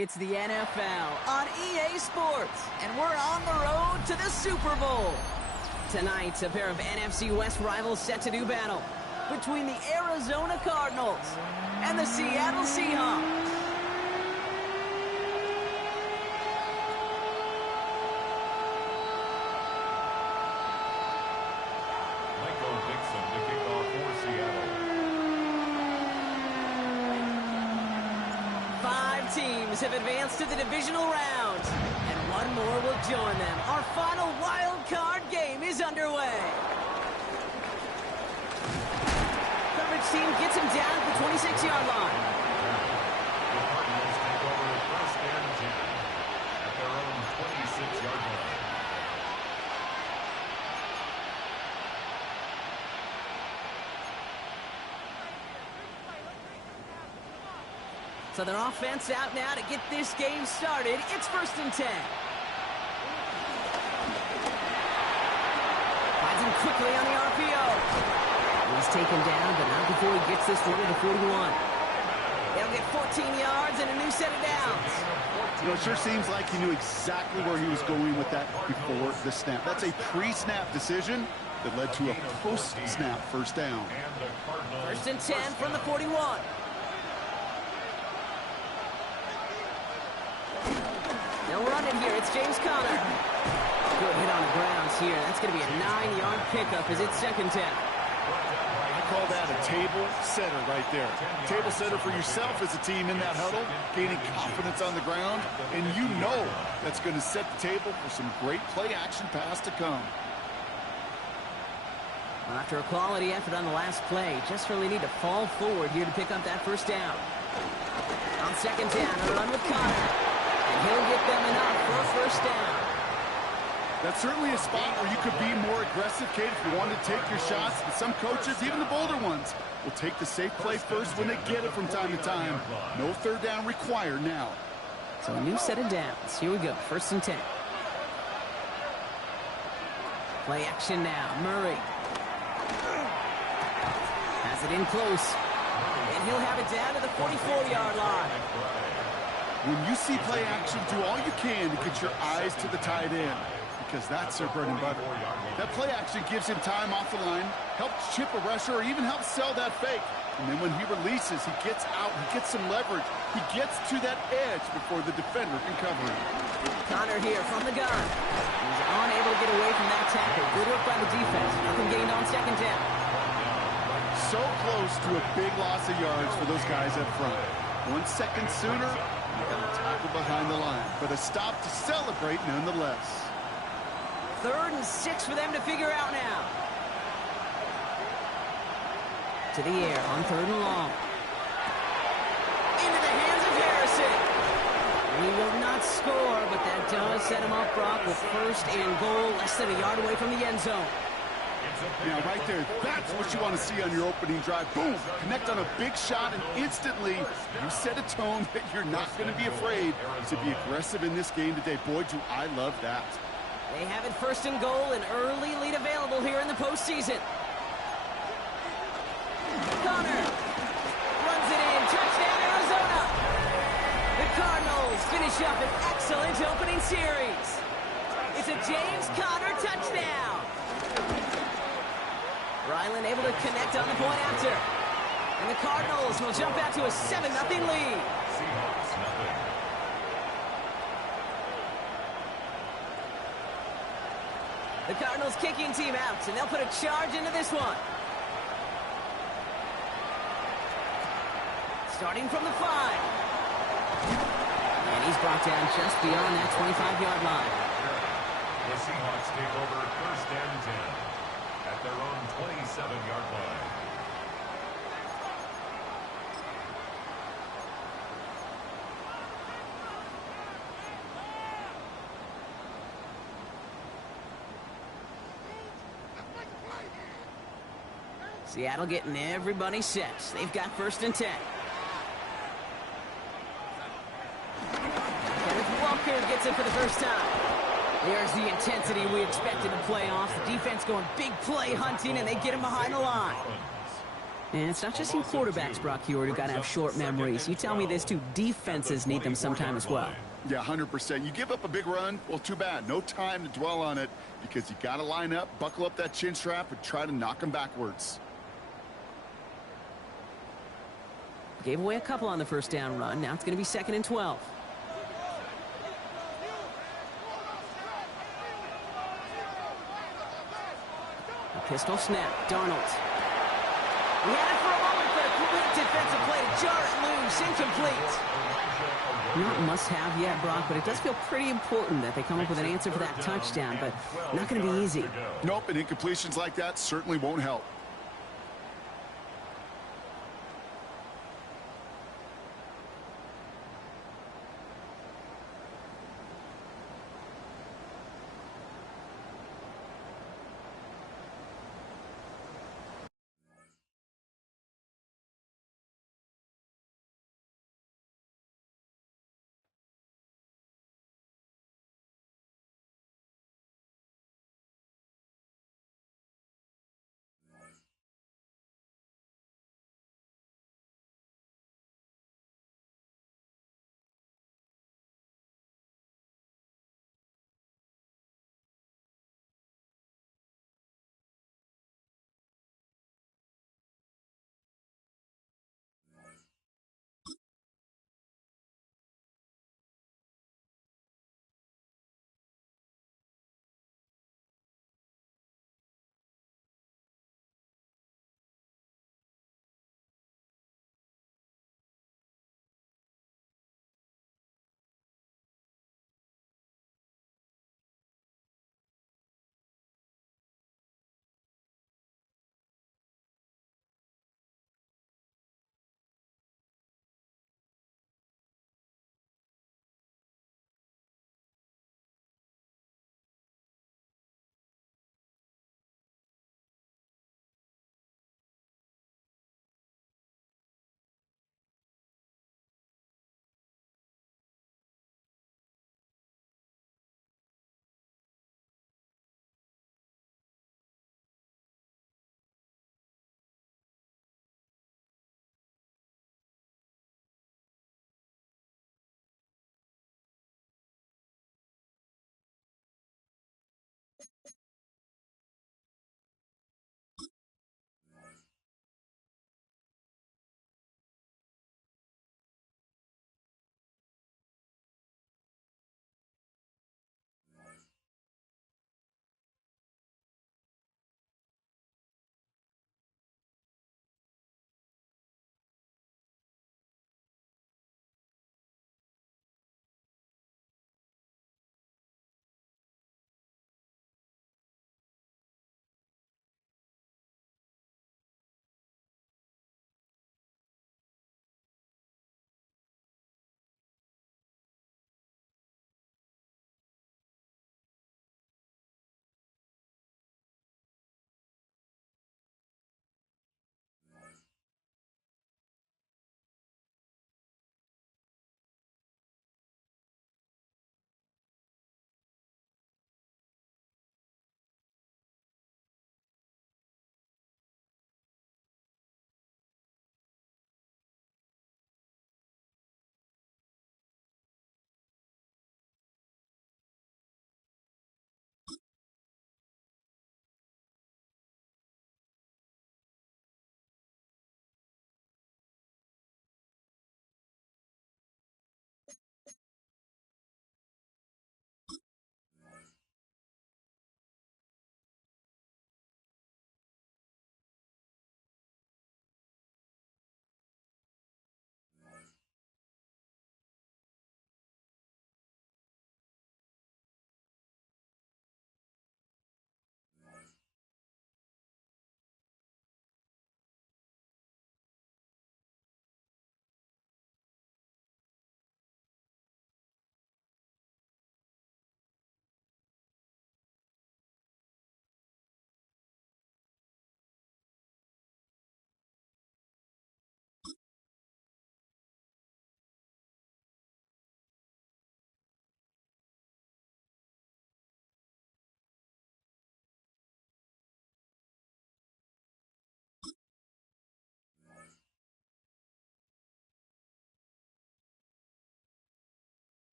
It's the NFL on EA Sports, and we're on the road to the Super Bowl. Tonight, a pair of NFC West rivals set to do battle between the Arizona Cardinals and the Seattle Seahawks. Teams have advanced to the divisional round, and one more will join them. Our final wild card game is underway. Coverage team gets him down at the 26-yard line. The Cardinals take over first and 10 at their own 26-yard line. So their offense out now to get this game started. It's first and 10. Finds him quickly on the RPO. He's taken down, but not before he gets this one to the 41. They'll get 14 yards and a new set of downs. You know, it sure seems like he knew exactly where he was going with that before the snap. That's a pre-snap decision that led to a post-snap first down. First and 10 from the 41. They'll run it here. It's James Conner. Good hit on the grounds here. That's going to be a 9-yard pickup as it's second 10. I call that a table setter right there. Table setter for yourself as a team in that huddle, gaining confidence on the ground, and you know that's going to set the table for some great play-action pass to come. After a quality effort on the last play, just really need to fall forward here to pick up that first down. On second down, a run with Conner. And he'll get them enough for a first down. That's certainly a spot where you could be more aggressive, Kate, if you want to take your shots. And some coaches, even the bolder ones, will take the safe play first when they get it from time to time. No third down required now. So a new set of downs. Here we go, first and 10. Play action now, Murray. Has it in close. And he'll have it down to the 44-yard line. When you see play action, do all you can to get your eyes to the tight end, because that's their bread and butter. That play action gives him time off the line, helps chip a rusher, or even helps sell that fake. And then when he releases, he gets out, he gets some leverage. He gets to that edge before the defender can cover him. Conner here from the gun. He's unable to get away from that tackle. Good work by the defense. Nothing gained on second down. So close to a big loss of yards for those guys up front. 1 second sooner, you got a tackle behind the line, but a stop to celebrate nonetheless. 3rd and 6 for them to figure out now. To the air on 3rd and long. Into the hands of Harrison. He will not score, but that does set him up, Brock, with first and goal, less than a yard away from the end zone. Now, right there, that's what you want to see on your opening drive. Boom! Connect on a big shot, and instantly you set a tone that you're not going to be afraid to be aggressive in this game today. Boy, do I love that. They have it first and goal, an early lead available here in the postseason. Conner runs it in. Touchdown, Arizona! The Cardinals finish up an excellent opening series. It's a James Conner touchdown. Ryland able to connect on the point after. And the Cardinals will jump out to a 7-0 lead. The Cardinals kicking team out, and they'll put a charge into this one. Starting from the 5. And he's brought down just beyond that 25-yard line. The Seahawks take over first and 10 at their own 27-yard line. Seattle getting everybody set. They've got first and 10. Kenneth Walker gets it for the first time. There's the intensity we expected to play off. The defense going big play hunting, and they get him behind the line. And it's not just in quarterbacks, Brock Heward, who got to have short memories. You tell me this too, defenses need them sometime as well. Yeah, 100%. You give up a big run, well, too bad. No time to dwell on it because you got to line up, buckle up that chin strap, and try to knock them backwards. Gave away a couple on the first down run. Now it's going to be 2nd and 12. A pistol snap. Darnold. He had it for a moment, but a quick defensive play to jar it loose. Incomplete. Not must-have yet, Brock, but it does feel pretty important that they come up with an answer for that touchdown, but not going to be easy. Nope, and incompletions like that certainly won't help.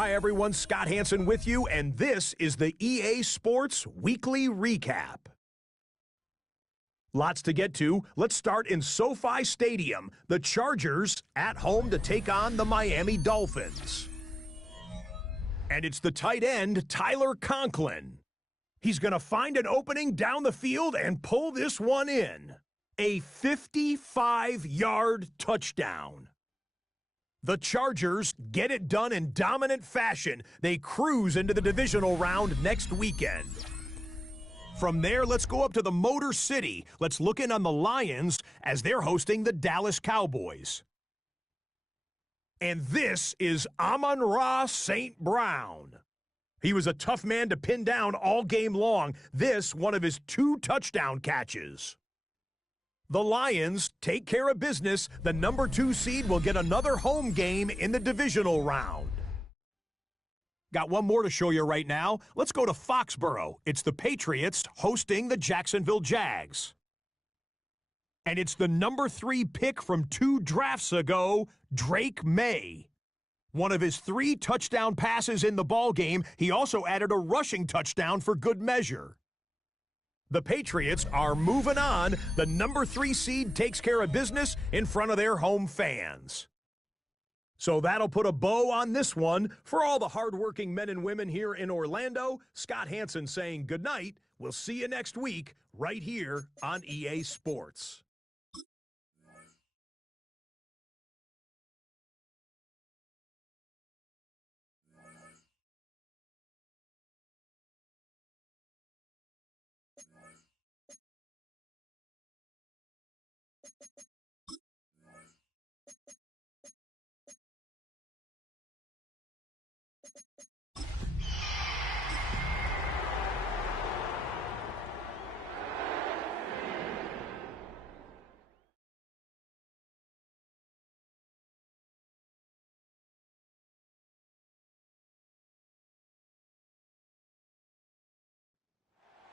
Hi, everyone. Scott Hansen with you, and this is the EA Sports Weekly Recap. Lots to get to. Let's start in SoFi Stadium. The Chargers at home to take on the Miami Dolphins. And it's the tight end, Tyler Conklin. He's going to find an opening down the field and pull this one in. A 55-yard touchdown. The Chargers get it done in dominant fashion. They cruise into the divisional round next weekend. From there, let's go up to the Motor City. Let's look in on the Lions as they're hosting the Dallas Cowboys. And this is Amon-Ra St. Brown. He was a tough man to pin down all game long. This, one of his 2 touchdown catches. The Lions take care of business. The number 2 seed will get another home game in the divisional round. Got one more to show you right now. Let's go to Foxborough. It's the Patriots hosting the Jacksonville Jags. And it's the number 3 pick from 2 drafts ago, Drake May. One of his 3 touchdown passes in the ballgame. He also added a rushing touchdown for good measure. The Patriots are moving on. The number 3 seed takes care of business in front of their home fans. So that'll put a bow on this one. For all the hardworking men and women here in Orlando, Scott Hansen saying good night. We'll see you next week right here on EA Sports.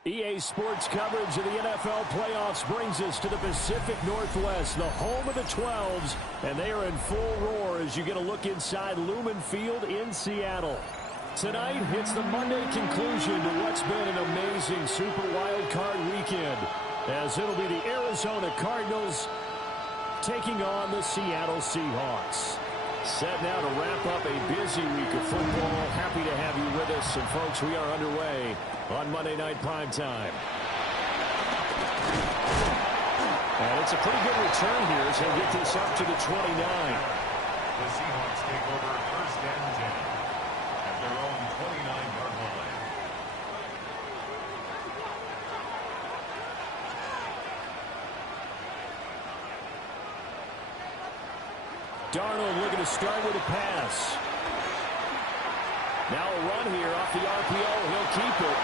EA Sports coverage of the NFL playoffs brings us to the Pacific Northwest, the home of the 12s, and they are in full roar as you get a look inside Lumen Field in Seattle. Tonight, it's the Monday conclusion to what's been an amazing Super Wild Card weekend, as it'll be the Arizona Cardinals taking on the Seattle Seahawks. Set now to wrap up a busy week of football. Happy to have you with us. And, folks, we are underway on Monday Night Primetime. And it's a pretty good return here as they get this up to the 29. The Seahawks take over 1st and 10 at their own 29-yard line. Darnold looking to start with a pass. Now a run here off the RPO. He'll keep it.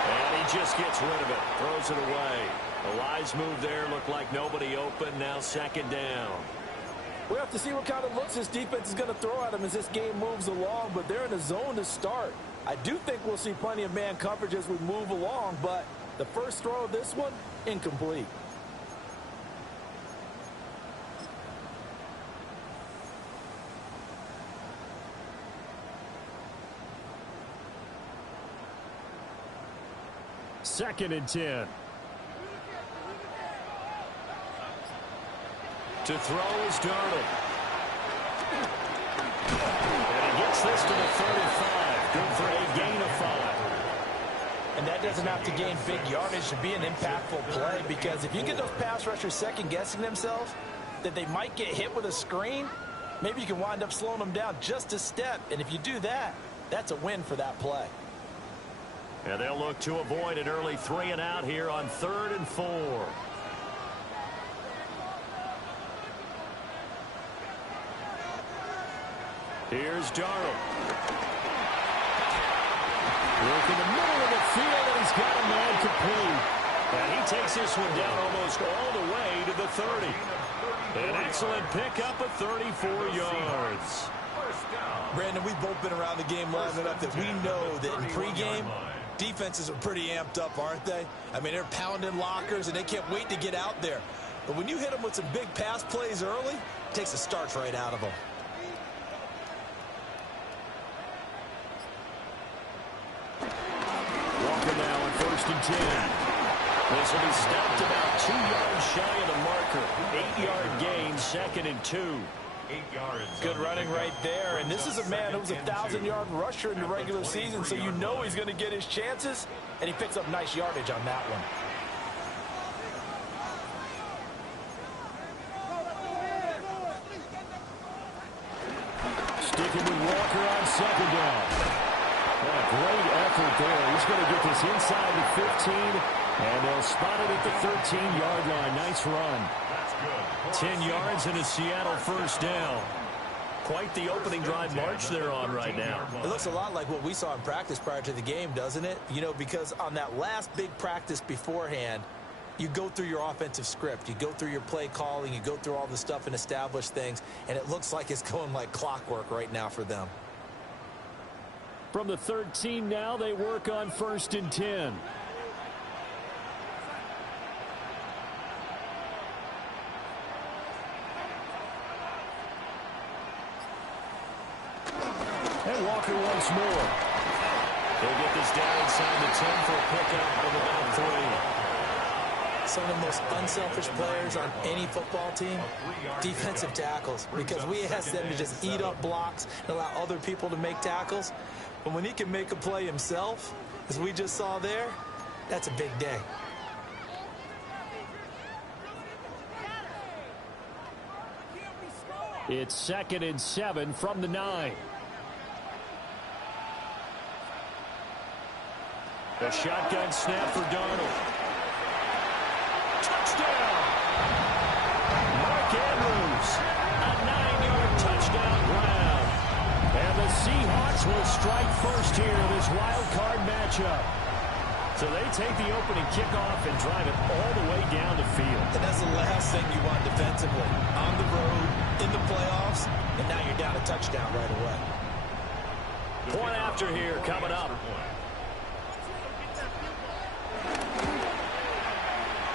And he just gets rid of it. Throws it away. The wise move there. Looked like nobody open. Now 2nd down. We have to see what kind of looks this defense is going to throw at them as this game moves along. But they're in a zone to start. I do think we'll see plenty of man coverage as we move along. But the first throw of this one, incomplete. Second and 10. To throw is Darnold. And he gets this to the 35. Good for a gain of 5. And that doesn't have to gain big yardage to be an impactful play, because if you get those pass rushers second-guessing themselves that they might get hit with a screen, maybe you can wind up slowing them down just a step. And if you do that, that's a win for that play. And they'll look to avoid an early 3 and out here on 3rd and 4. Here's Darnold. Work in the middle of the field, and he's got a man complete. And he takes this one down almost all the way to the 30. An excellent pickup of 34 yards. Brandon, we've both been around the game long enough that we know that in pregame, defenses are pretty amped up, aren't they? I mean, they're pounding lockers, and they can't wait to get out there. But when you hit them with some big pass plays early, it takes the starch right out of them. Walker now on 1st and 10. This will be stopped about 2 yards shy of the marker. 8-yard gain, 2nd and 2. 8 yards. Good running right there. And this is a man who was a 1,000-yard rusher in the regular season, so you know he's going to get his chances. And he picks up nice yardage on that one. Sticking with Walker on 2nd down. What a great effort there. He's going to get this inside the 15, and they'll spot it at the 13-yard line. Nice run. 10 yards and a Seattle 1st down. Quite the opening drive march they're on right now. It looks a lot like what we saw in practice prior to the game, doesn't it? You know, because on that last big practice beforehand, you go through your offensive script. You go through your play calling. You go through all the stuff and establish things. And it looks like it's going like clockwork right now for them. From the 13 now, they work on 1st and 10. And Walker once more. He'll get this down inside the 10 for a pickup of about 3. Some of the most unselfish players on any football team, defensive tackles, because we ask them to just eat up blocks and allow other people to make tackles. But when he can make a play himself, as we just saw there, that's a big day. It's 2nd and 7 from the 9. A shotgun snap for Darnold. Touchdown! Mark Andrews, a 9-yard touchdown grab. And the Seahawks will strike first here in this wild card matchup. So they take the opening kickoff and drive it all the way down the field. And that's the last thing you want defensively. On the road, in the playoffs, and now you're down a touchdown right away. Point after here coming up.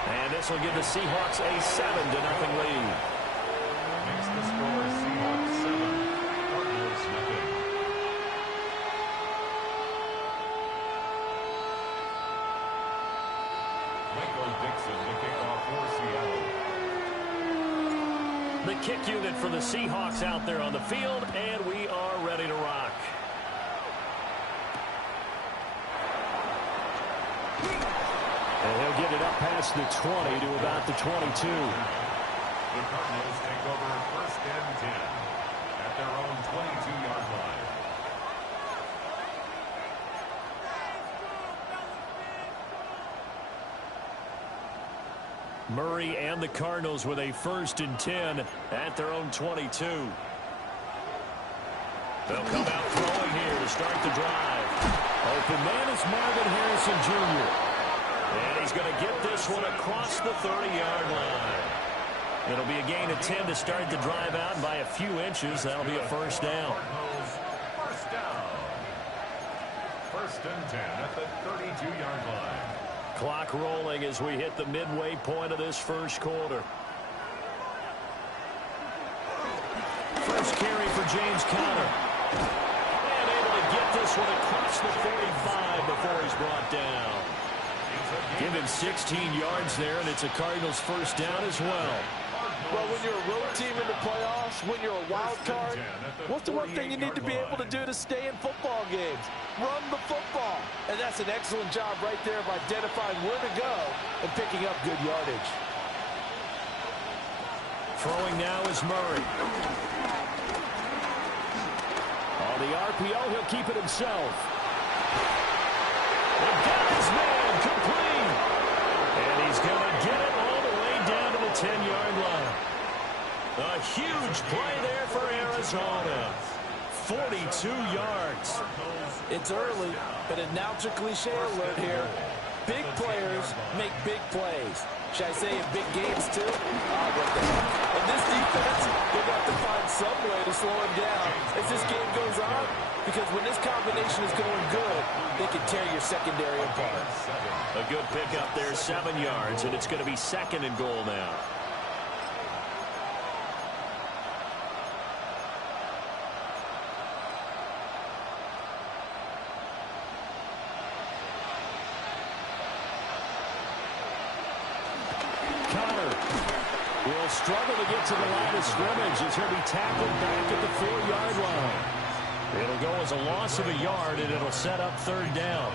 And this will give the Seahawks a 7-0 lead. Makes the score Seahawks 7, Cardinals nothing. Michael Dixon, the kickoff for Seattle. The kick unit for the Seahawks out there on the field, and we are ready to rock. And he'll get it up past the 20 to about the 22. The Cardinals take over 1st and 10 at their own 22-yard line. Murray and the Cardinals with a 1st and 10 at their own 22. They'll come out throwing here to start the drive. Open man is Marvin Harrison Jr. And he's going to get this one across the 30-yard line. It'll be a gain of 10 to start the drive out, and by a few inches, that'll be a 1st down. First down. 1st and 10 at the 32-yard line. Clock rolling as we hit the midway point of this 1st quarter. First carry for James Conner. And able to get this one across the 45 before he's brought down. Give him 16 yards there, and it's a Cardinals 1st down as well. Well, when you're a road team in the playoffs, when you're a wild card, what's the one thing you need to be able to do to stay in football games? Run the football. And that's an excellent job right there of identifying where to go and picking up good yardage. Throwing now is Murray. On the RPO, he'll keep it himself. And got his man complete. And he's going to get it all the way down to the 10-yard line. A huge play there for Arizona. 42 yards. It's early, but a now cliche alert here. Big players make big plays. Should I say in big games, too? What the heck? And this defense, they've got to find some way to slow him down as this game goes on, because when this combination is going good, they can tear your secondary apart. A good pickup there, 7 yards, and it's going to be 2nd and goal now. struggle to get to the line of scrimmage as he'll be tackled back at the 4-yard line. It'll go as a loss of a yard, and it'll set up 3rd down.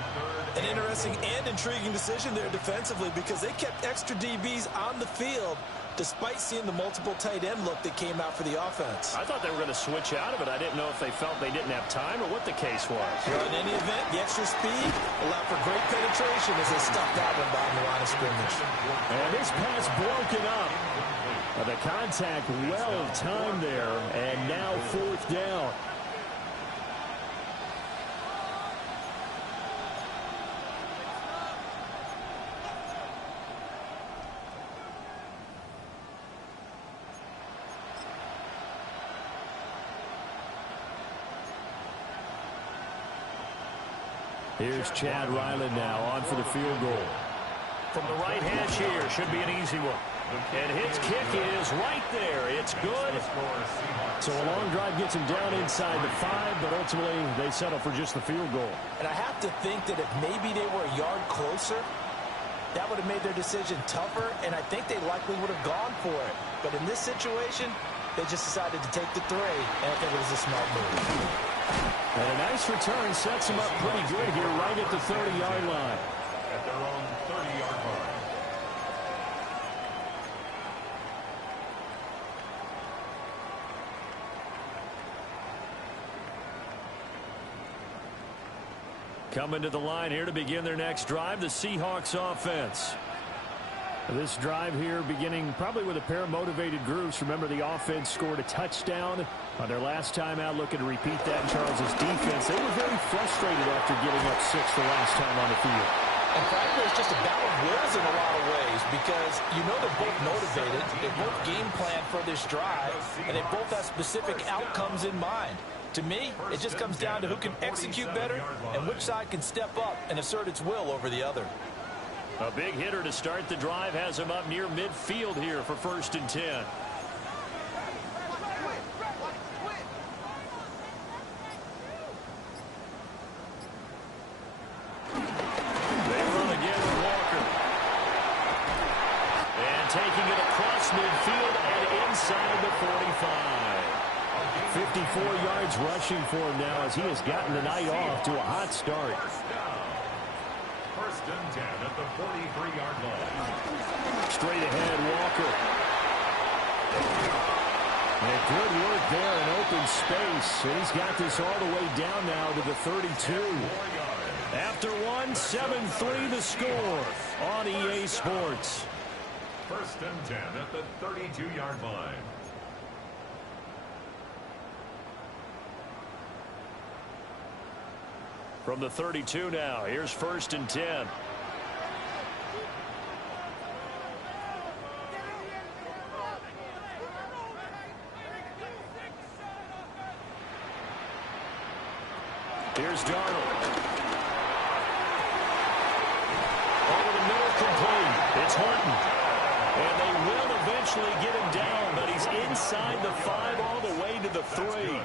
An interesting and intriguing decision there defensively because they kept extra DBs on the field despite seeing the multiple tight end look that came out for the offense. I thought they were going to switch out of it. I didn't know if they felt they didn't have time or what the case was. Well, in any event, the extra speed allowed for great penetration as they stuffed that one behind the line of scrimmage. And this pass broken up. The contact well timed there, and now 4th down. Here's Chad Ryland now on for the field goal. From the right hash here, should be an easy one. And his kick is right there. It's good. So a long drive gets him down inside the 5, but ultimately they settle for just the field goal. And I have to think that if maybe they were a yard closer, that would have made their decision tougher, and I think they likely would have gone for it. But in this situation, they just decided to take the 3, and I think it was a smart move. And a nice return sets him up pretty good here right at the 30-yard line. At their own 30-yard line. Coming to the line here to begin their next drive, the Seahawks offense. This drive here beginning probably with a pair of motivated groups. Remember, the offense scored a touchdown on their last time out. Looking to repeat that in Charles' defense. They were very frustrated after giving up 6 the last time on the field. And frankly, it's just a battle of wills in a lot of ways because you know they're both motivated. They both game plan for this drive, and they both have specific outcomes in mind. To me, it just comes down to who can execute better and which side can step up and assert its will over the other. A big hitter to start the drive has him up near midfield here for 1st and 10. They run again with Walker. And taking it across midfield and inside the 45. 54 yards rushing for him now as he has gotten the night off to a hot start. 1st and 10 at the 43-yard line. Straight ahead, Walker. And good work there in open space. And he's got this all the way down now to the 32. After 1, 7-3 the score on EA Sports. 1st and 10 at the 32-yard line. From the 32 now, here's 1st and 10. Here's Darnold. Over the middle, complete. It's Horton. And they will eventually get him down, but he's inside the 5 all the way to the 3.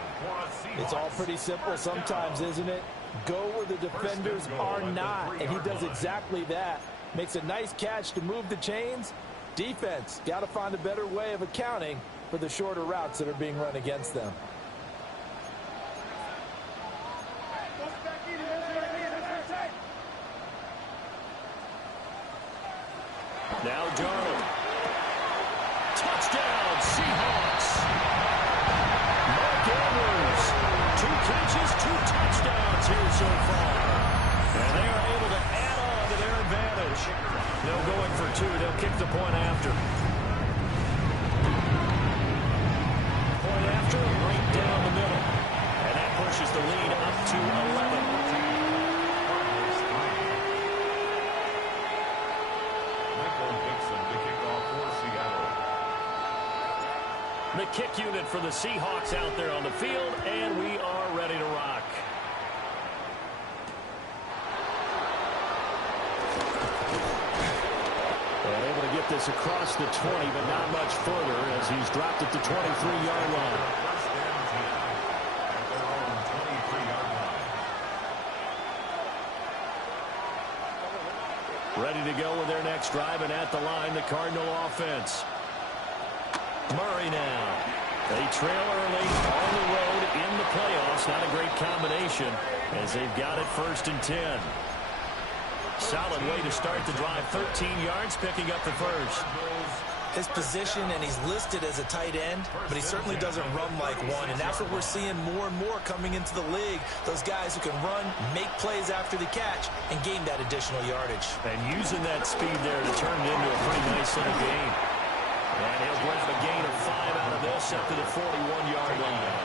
It's all pretty simple sometimes, isn't it? Go where the defenders are not, and he does exactly that. Makes a nice catch to move the chains. Defense, got to find a better way of accounting for the shorter routes that are being run against them. Now Darnold. Touchdown, Seahawks. Mark Andrews. 2 catches, 2 touchdowns here so far. And they are able to add on to their advantage. They'll go in for 2. They'll kick the point after. Point after, right down the middle. And that pushes the lead up to 11. The kick unit for the Seahawks out there on the field, and we are ready to rock. And able to get this across the 20, but not much further as he's dropped at the 23-yard line. Ready to go with their next drive, and at the line, the Cardinal offense. Murray now. They trail early on the road in the playoffs. Not a great combination as they've got it 1st and 10. Solid way to start the drive. 13 yards, picking up the first. His position, and he's listed as a tight end, but he certainly doesn't run like one, and that's what we're seeing more and more coming into the league. Those guys who can run, make plays after the catch, and gain that additional yardage. And using that speed there to turn it into a pretty nice little gain. And he'll grab a gain of 5 out of this up to the 41-yard line.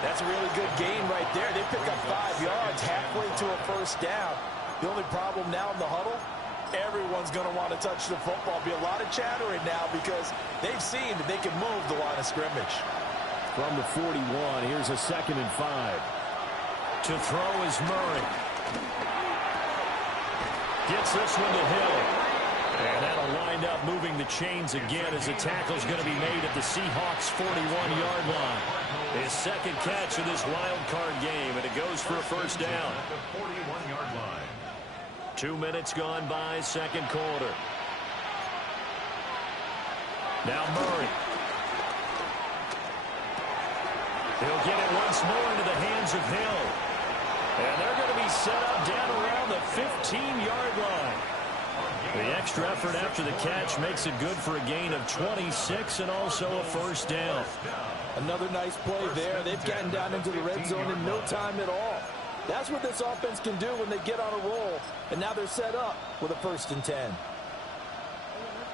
That's a really good gain right there. They pick up 5 yards halfway to a first down. The only problem now in the huddle, everyone's going to want to touch the football. Be a lot of chatter right now because they've seen that they can move the line of scrimmage. From the 41, here's a 2nd and 5. To throw is Murray. Gets this one to Hill. And that'll wind up moving the chains again as the tackle's going to be made at the Seahawks' 41-yard line. His 2nd catch of this wild card game, and it goes for a first down. 41-yard line. 2 minutes gone by, 2nd quarter. Now Murray. He'll get it once more into the hands of Hill. And they're going to be set up down around the 15-yard line. The extra effort after the catch makes it good for a gain of 26 and also a first down. Another nice play there. They've gotten down into the red zone in no time at all. That's what this offense can do when they get on a roll. And now they're set up with a 1st and 10.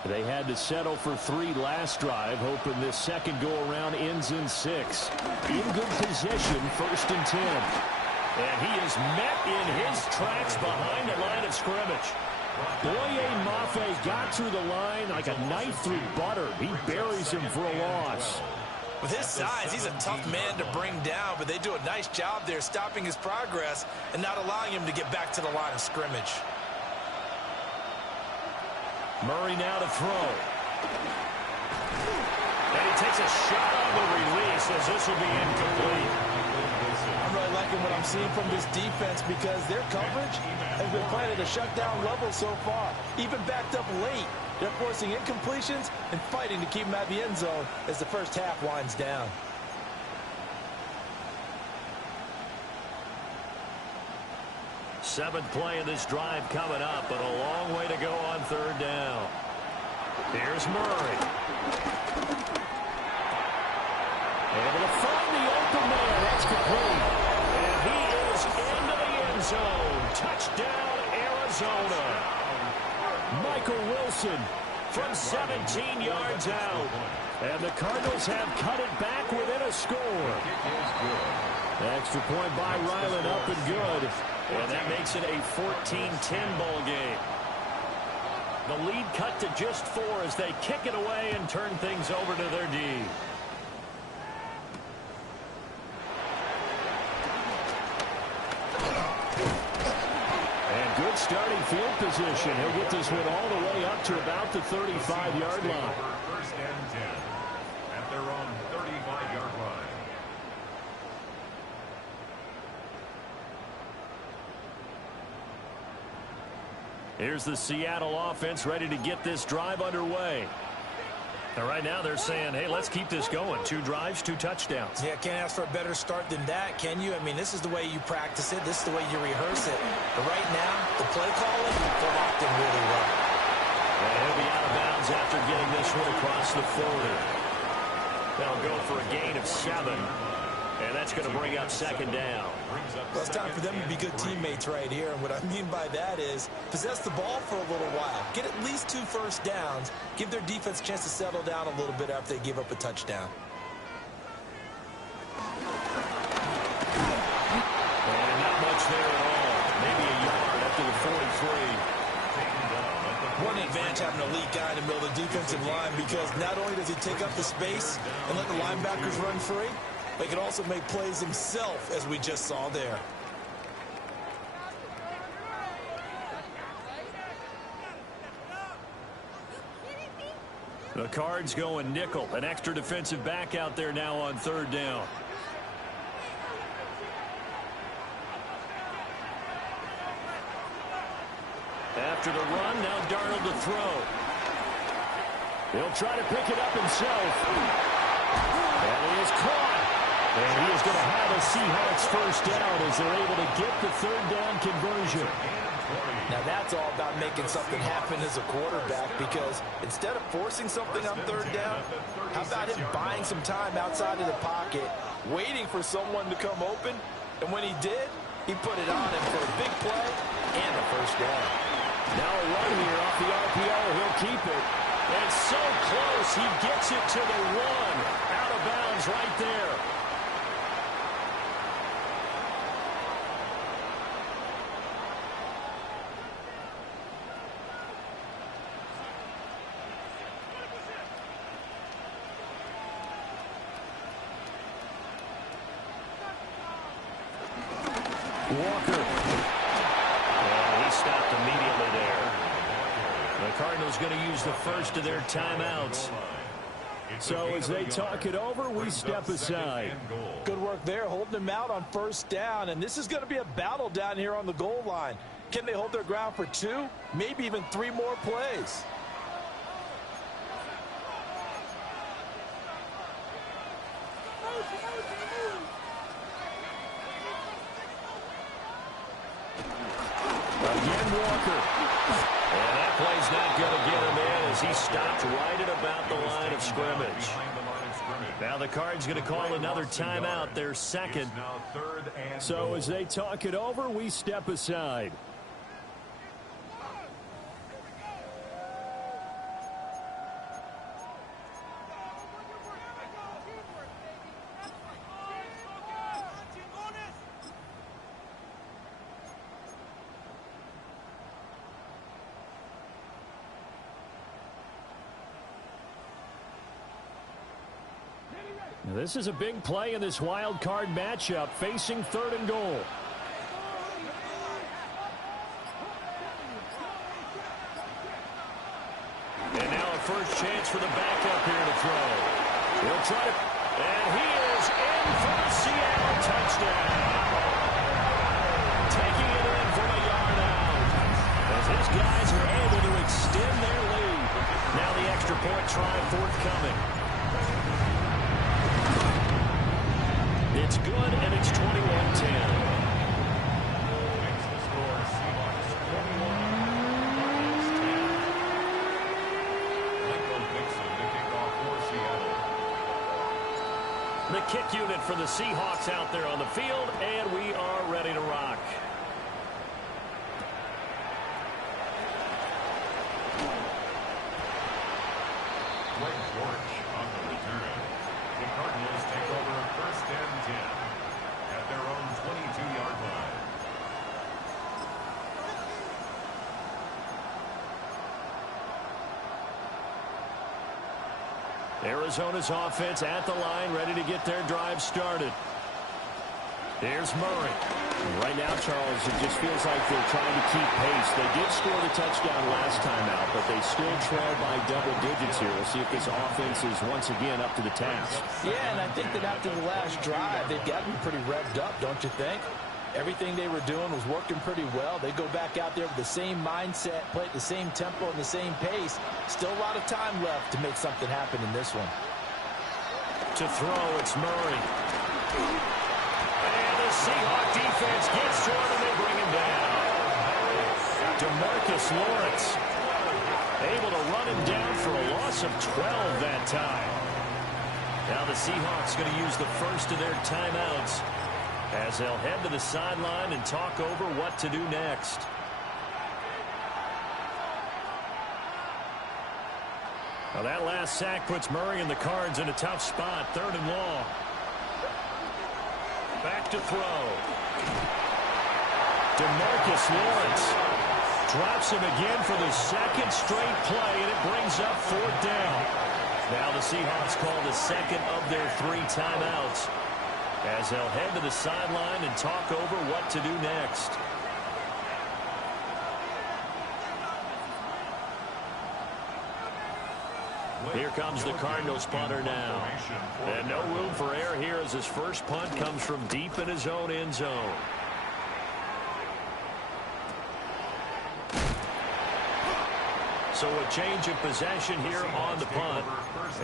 They had to settle for 3 last drive, hoping this second go-around ends in 6. In good position, 1st and 10. And he is met in his tracks behind the line of scrimmage. Boye Mafe got through the line like a knife through butter. He buries him for a loss. With his size, he's a tough man to bring down, but they do a nice job there stopping his progress and not allowing him to get back to the line of scrimmage. Murray now to throw. And he takes a shot on the release as this will be incomplete. I'm really liking what I'm seeing from this defense because their coverage has been playing at a shutdown level so far. Even backed up late, they're forcing incompletions and fighting to keep them at the end zone as the first half winds down. Seventh play of this drive coming up, but a long way to go on 3rd down. Here's Murray. Able to find the open man. That's complete. And he is into the end zone. Touchdown, Arizona. Michael Wilson from 17 yards out. And the Cardinals have cut it back within a score. Extra point by Ryland, up and good. And that makes it a 14-10 ball game. The lead cut to just 4 as they kick it away and turn things over to their D. And good starting field position. He'll get this one all the way up to about the 35-yard line. 1st and 10 at their own 35-yard line. Here's the Seattle offense ready to get this drive underway. And right now they're saying, hey, let's keep this going. 2 drives, 2 touchdowns. Yeah, can't ask for a better start than that, can you? I mean, this is the way you practice it. This is the way you rehearse it. But right now, the play calling, they're locked in really well. And he'll be out of bounds after getting this one across the 40. They'll go for a gain of 7. And that's going to bring up 2nd down. Well, it's time for them to be good teammates right here. And what I mean by that is possess the ball for a little while. Get at least 2 first downs. Give their defense a chance to settle down a little bit after they give up a touchdown. And not much there at all. Maybe a yard up to the 43. One advantage having a elite guy in the middle of the defensive line because not only does he take up the space and let the linebackers run free, but he can also make plays himself, as we just saw there. The Cards going nickel. An extra defensive back out there now on 3rd down. After the run, now Darnold to throw. He'll try to pick it up himself. And he is caught. And he is going to have a Seahawks first down as they're able to get the third down conversion. Now that's all about making something happen as a quarterback, because instead of forcing something on third down, how about him buying some time outside of the pocket, waiting for someone to come open, and when he did, he put it on him for a big play and a first down. Now a run here off the RPO. He'll keep it. And so close, he gets it to the one. Out of bounds right there. Walker. And he stopped immediately there. The Cardinals going to use the first of their timeouts. So as they talk it over, we step aside. Good work there, holding them out on first down. And this is going to be a battle down here on the goal line. Can they hold their ground for 2, maybe even 3 more plays? Again, Walker. And that play's not going to get him in as he stopped right at about the line of scrimmage. Now the Cards going to call another timeout, their second. So as they talk it over, we step aside. This is a big play in this wild card matchup, facing 3rd and goal. And now a first chance for the backup here to throw. He'll try to, and he is in for the Seattle touchdown. Taking it in from a yard out. As his guys are able to extend their lead. Now the extra point try forthcoming. It's good, and it's 21-10. The kick unit for the Seahawks out there on the field, and we are ready to rock. The Cardinals take over 1st and 10 at their own 22-yard line. Arizona's offense at the line, ready to get their drive started. There's Murray. Right now, Charles, it just feels like they're trying to keep pace. They did score the touchdown last time out, but they still trail by double digits here. We'll see if this offense is once again up to the task. Yeah, and I think that after the last drive, they've gotten pretty revved up, don't you think? Everything they were doing was working pretty well. They go back out there with the same mindset, play at the same tempo and the same pace. Still a lot of time left to make something happen in this one. To throw, it's Murray. And the Seahawk defense gets to him, and they bring him down. DeMarcus Lawrence able to run him down for a loss of 12 that time. Now the Seahawks going to use the first of their timeouts as they'll head to the sideline and talk over what to do next. Now that last sack puts Murray and the Cards in a tough spot, 3rd and long. Back to throw. DeMarcus Lawrence drops him again for the second straight play, and it brings up 4th down. Now the Seahawks call the second of their 3 timeouts as they'll head to the sideline and talk over what to do next. Here comes the Cardinals punter now. And no room for error here as his first punt comes from deep in his own end zone. So a change of possession here on the punt.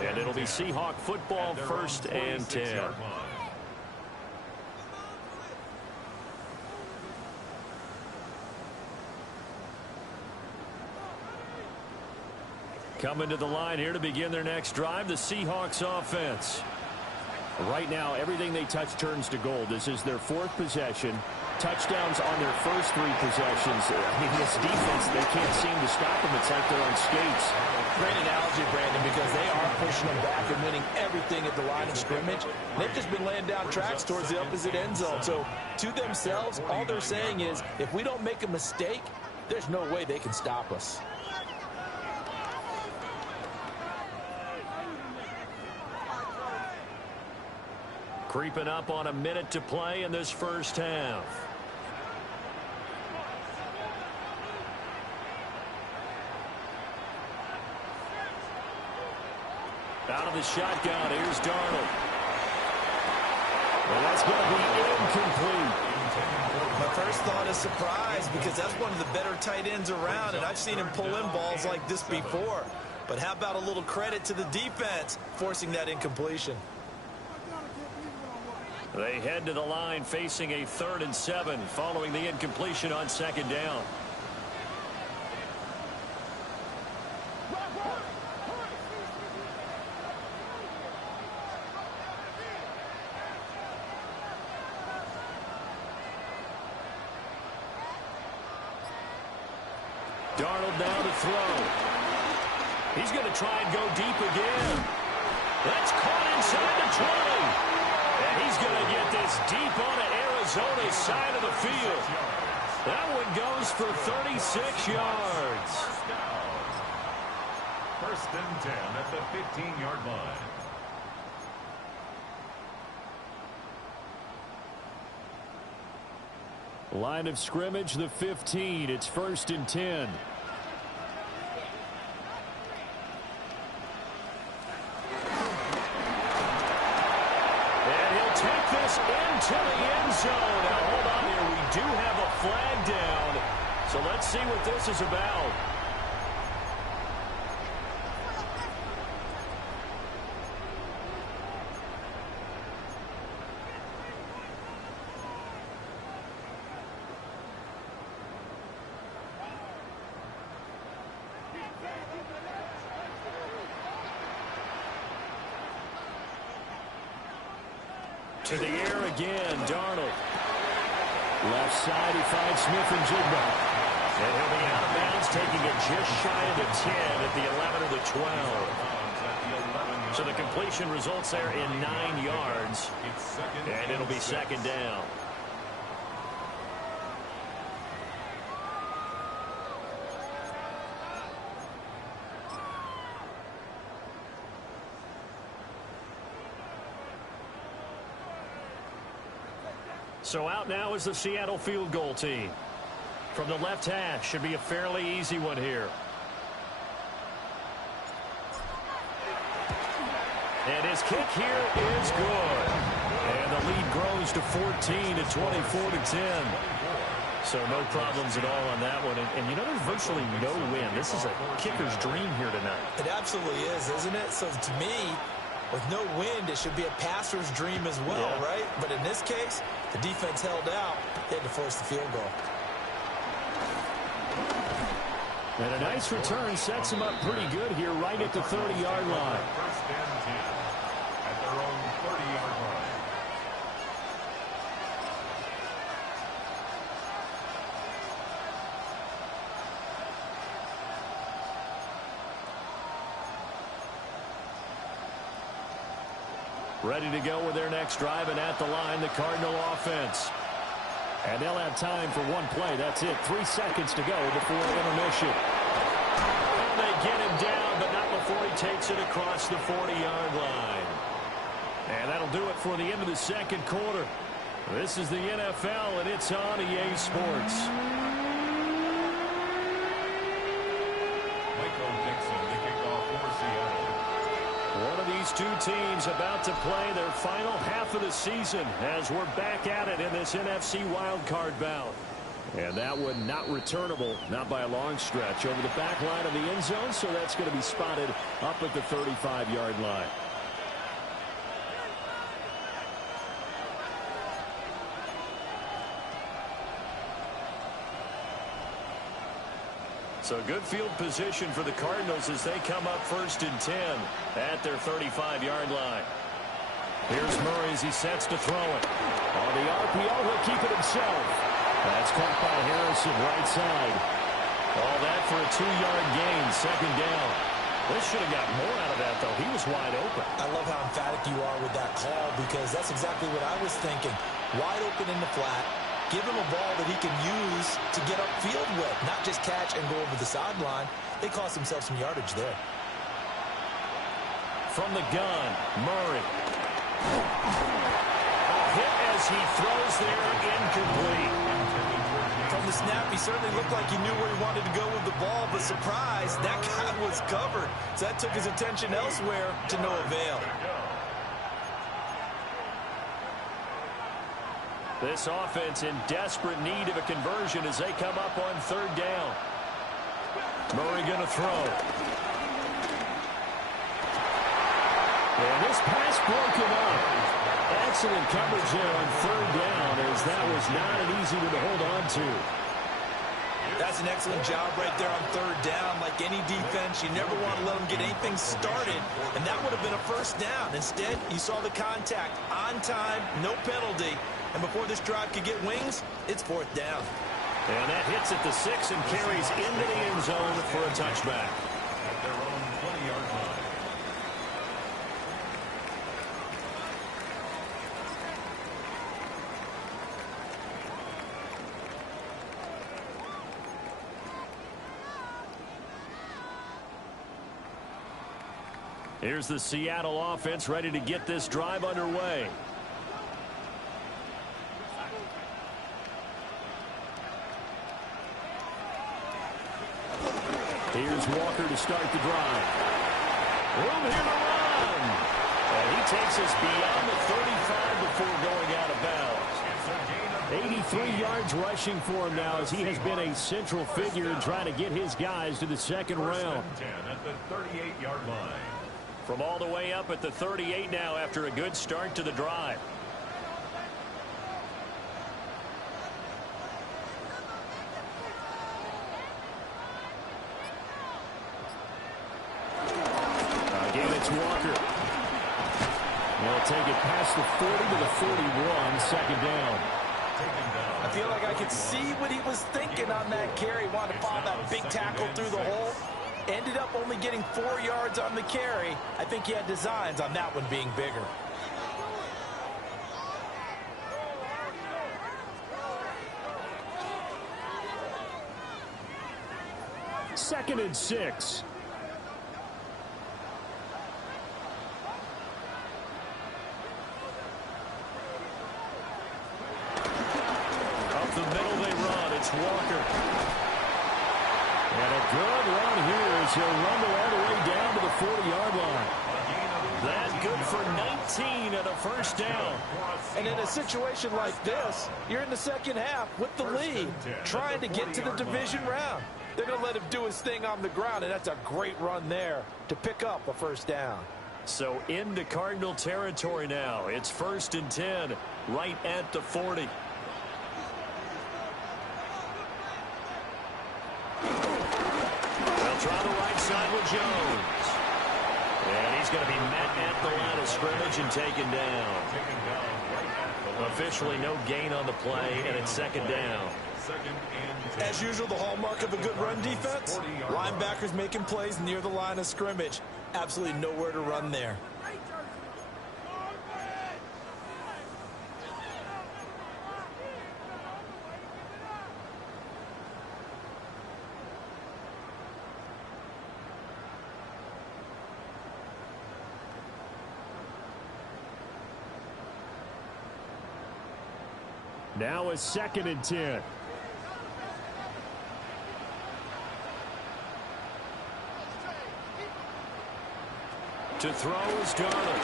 And it'll be Seahawk football, 1st and 10. Coming to the line here to begin their next drive, the Seahawks offense. Right now, everything they touch turns to gold. This is their 4th possession. Touchdowns on their first 3 possessions. I mean, this defense, they can't seem to stop them. It's like they're on skates. Great analogy, Brandon, because they are pushing them back and winning everything at the line of scrimmage. They've just been laying down tracks towards the opposite end zone. So, to themselves, all they're saying is, if we don't make a mistake, there's no way they can stop us. Creeping up on a minute to play in this first half. Out of the shotgun, here's Darnold. Well, that's going to be incomplete. My first thought is surprise, because that's one of the better tight ends around, and I've seen him pull in balls like this before. But how about a little credit to the defense forcing that incompletion? They head to the line facing a 3rd and 7 following the incompletion on 2nd down. Darnold now to throw. He's going to try and go deep again. That's caught inside the 20. And he's going to get this deep onto Arizona's side of the field. That one goes for 36 yards. 1st and 10 at the 15-yard line. Line of scrimmage, the 15. It's 1st and 10. Into the end zone. Now, hold on here. We do have a flag down. So let's see what this is about. To the air again, Darnold. Left side, he finds Smith and Jigba. And he'll be out of bounds, taking it just shy of the 10 at the 11 or the 12. So the completion results there in 9 yards. And it'll be 2nd down. So out now is the Seattle field goal team. From the left hash, should be a fairly easy one here. And his kick here is good. And the lead grows to 14 to 24 to 10. So no problems at all on that one. And you know, there's virtually no win. This is a kicker's dream here tonight. It absolutely is, isn't it? So to me, with no wind, it should be a passer's dream as well, right? But in this case, the defense held out. They had to force the field goal. And a nice return sets them up pretty good here right at the 30-yard line. 1st and 10 at their own 30-yard line. Ready to go with their next drive, and at the line, the Cardinal offense. And they'll have time for one play. That's it. 3 seconds to go before intermission. And they get him down, but not before he takes it across the 40-yard line. And that'll do it for the end of the second quarter. This is the NFL, and it's on EA Sports. One of these two teams about to play their final half of the season as we're back at it in this NFC wildcard bout. And that one not returnable, not by a long stretch, over the back line of the end zone, so that's going to be spotted up at the 35-yard line. So good field position for the Cardinals as they come up 1st and 10 at their 35-yard line. Here's Murray as he sets to throw it. On the RPO, he'll keep it himself. That's caught by Harrison, right side. All that for a 2-yard gain, 2nd down. This should have got more out of that, though. He was wide open. I love how emphatic you are with that call because that's exactly what I was thinking. Wide open in the flat. Give him a ball that he can use to get upfield with, not just catch and go over the sideline. They cost themselves some yardage there. From the gun, Murray. A hit as he throws there, incomplete. From the snap, he certainly looked like he knew where he wanted to go with the ball, but surprise, that guy was covered. So that took his attention elsewhere to no avail. This offense in desperate need of a conversion as they come up on 3rd down. Murray going to throw. And this pass broken up. Excellent coverage there on 3rd down as that was not an easy one to hold on to. That's an excellent job right there on 3rd down. Like any defense, you never want to let them get anything started, and that would have been a 1st down. Instead, you saw the contact on time, no penalty, and before this drive could get wings, it's 4th down. And that hits at the 6 and carries into the end zone for a touchback. At their own 20-yard line. Here's the Seattle offense ready to get this drive underway. Here's Walker to start the drive. Room here to run. And he takes us beyond the 35 before going out of bounds. 83 yards rushing for him now as he has been a central figure in trying to get his guys to the 2nd round. 10 at the 38-yard line. From all the way up at the 38 now after a good start to the drive. Again, it's Walker. They'll take it past the 40 to the 41, 2nd down. I feel like I could see what he was thinking on that carry. Wanted to follow that big tackle through the hole. Ended up only getting 4 yards on the carry. I think he had designs on that one being bigger. Second and 6. Up the middle they run. It's Walker. And a good run here as he'll rumble all the way down to the 40-yard line. That's good for 19 and a 1st down. And in a situation like this, you're in the 2nd half with the lead, trying to get to the division round. They're going to let him do his thing on the ground, and that's a great run there to pick up a 1st down. So into Cardinal territory now. It's 1st and 10 right at the 40. They'll try the right side with Jones. And he's going to be met at the line of scrimmage and taken down. Officially no gain on the play, and it's 2nd down. As usual, the hallmark of a good run defense, linebackers making plays near the line of scrimmage. Absolutely nowhere to run there. Now a 2nd and 10. To throw is Garland.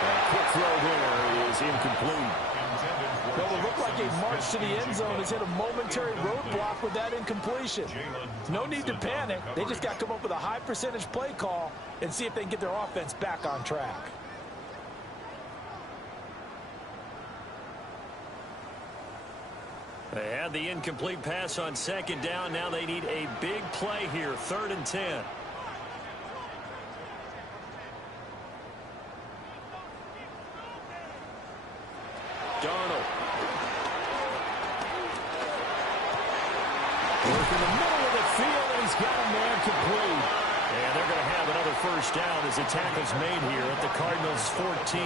A quick throw there is incomplete. Well, it looked like a march to the end zone has hit a momentary roadblock with that incompletion. No need to panic. They just got to come up with a high percentage play call and see if they can get their offense back on track. They had the incomplete pass on second down. Now they need a big play here, 3rd and 10. Darnold. Work in the middle of the field, and he's got a man complete. And they're going to have another first down as the tackle's made here at the Cardinals' 14.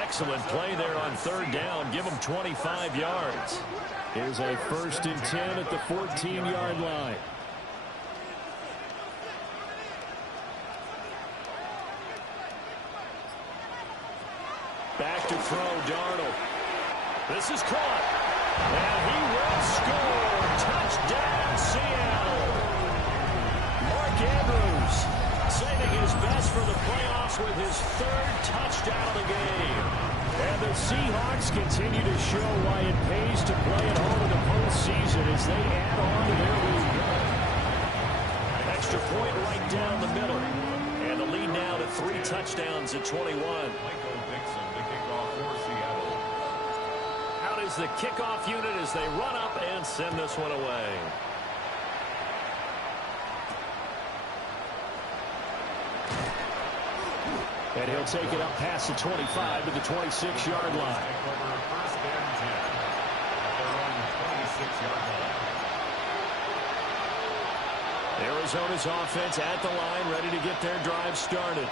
Excellent play there on 3rd down. Give them 25 yards. Here's a 1st and 10 at the 14-yard line. Back to throw, Darnold. This is caught. And he will score. Touchdown, Seattle. Mark Andrews saving his best for the playoffs with his 3rd touchdown of the game. And the Seahawks continue to show why it pays to play at home in the postseason as they add on to their lead. Extra point right down the middle. And the lead now to 3 touchdowns at 21. Out is the kickoff unit as they run up and send this one away. And he'll take it up past the 25 to the 26-yard line. Arizona's offense at the line, ready to get their drive started.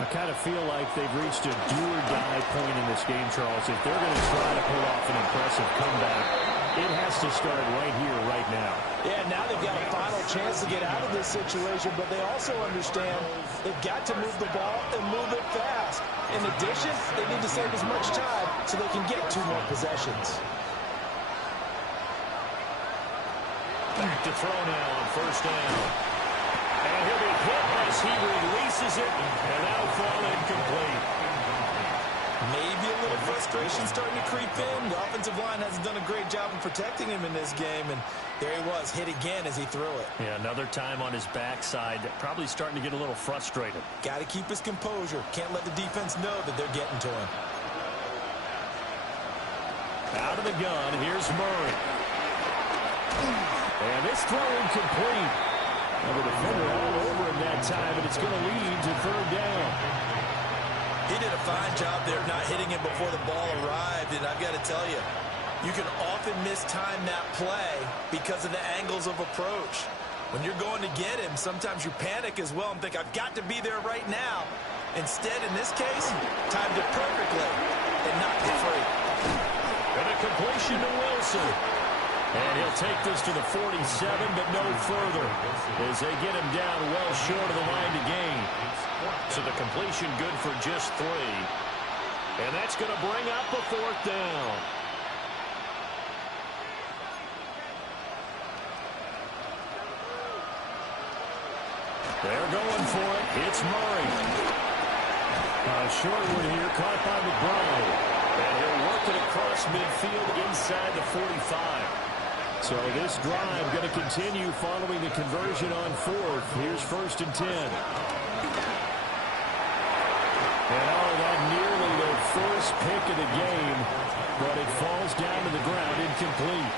I kind of feel like they've reached a do-or-die point in this game, Charles. If they're going to try to pull off an impressive comeback, it has to start right here, right now. Yeah, now they've got a final chance to get out of this situation, but they also understand they've got to move the ball and move it fast. In addition, they need to save as much time so they can get 2 more possessions. Back to throw now on 1st down. And he'll be hit as he releases it, and that'll fall incomplete. Maybe a little frustration starting to creep in. The offensive line hasn't done a great job of protecting him in this game, and there he was, hit again as he threw it. Yeah, another time on his backside, probably starting to get a little frustrated. Got to keep his composure. Can't let the defense know that they're getting to him. Out of the gun, here's Murray. And this throw incomplete. And the defender all over him that time, and it's going to lead to 3rd down. He did a fine job there not hitting him before the ball arrived, and I've got to tell you, you can often mistime that play because of the angles of approach. When you're going to get him, sometimes you panic as well and think, I've got to be there right now. Instead, in this case, timed it perfectly and knocked it free. And a completion to Wilson. And he'll take this to the 47, but no further as they get him down well short of the line to gain. So the completion good for just 3. And that's going to bring up a 4th down. They're going for it. It's Murray. Short one here, caught by McBride. And he'll work it across midfield inside the 45. So this drive going to continue following the conversion on 4th. Here's 1st and 10. And that nearly their first pick of the game, but it falls down to the ground incomplete.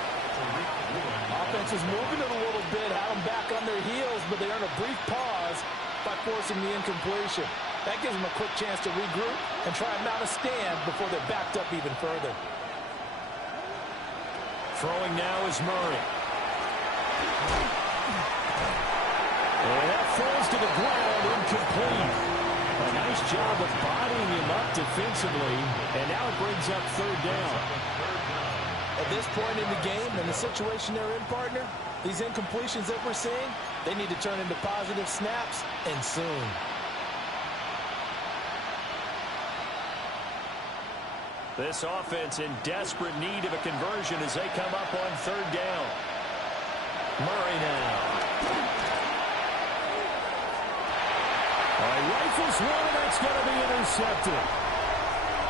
Offense is moving it a little bit, had them back on their heels, but they earn a brief pause by forcing the incompletion. That gives them a quick chance to regroup and try and mount a stand before they're backed up even further. Throwing now is Murray. And that falls to the ground, incomplete. A nice job of bodying him up defensively, and now it brings up 3rd down. At this point in the game, and the situation they're in, partner, these incompletions that we're seeing, they need to turn into positive snaps, and soon. This offense in desperate need of a conversion as they come up on 3rd down. Murray now. Rifles one, and that's going to be intercepted.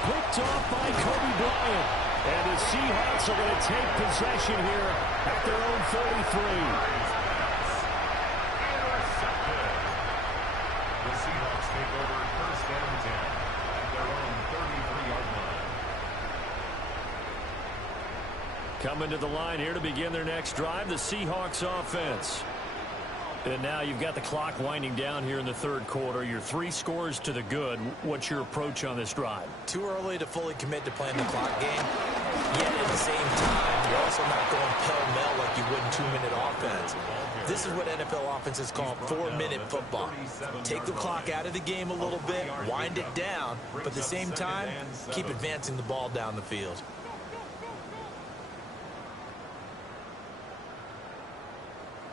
picked off by Kobe Bryant. And the Seahawks are going to take possession here at their own 33. The Seahawks take over first and 10 at their own 33-yard line. Coming to the line here to begin their next drive, the Seahawks offense. And now you've got the clock winding down here in the third quarter. Your 3 scores to the good. What's your approach on this drive? Too early to fully commit to playing the clock game. Yet at the same time, you're also not going pell-mell like you would in 2-minute offense. This is what NFL offenses call 4-minute football. Take the clock out of the game a little bit, wind it down, but at the same time, keep advancing the ball down the field.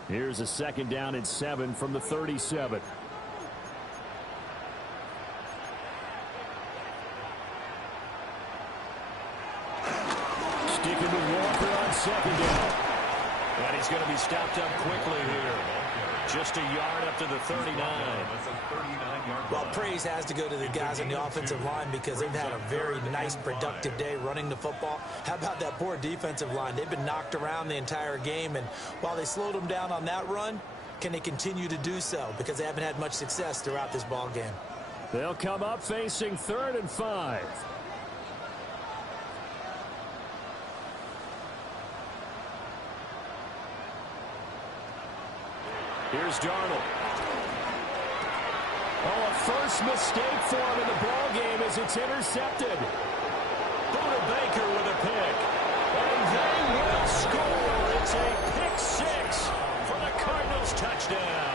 Here's a 2nd down and 7 from the 37. Sticking with Walker on 2nd down. And he's going to be stopped up quickly here. Just a yard up to the 39. Well, praise has to go to the guys on the offensive line because they've had a very nice, productive day running the football. How about that poor defensive line? They've been knocked around the entire game, and while they slowed them down on that run, can they continue to do so? Because they haven't had much success throughout this ball game. They'll come up facing 3rd and 5. Here's Darnold. Oh, a first mistake for him in the ball game as it's intercepted. Buda Baker with a pick. And they will score. It's a pick 6 for the Cardinals touchdown.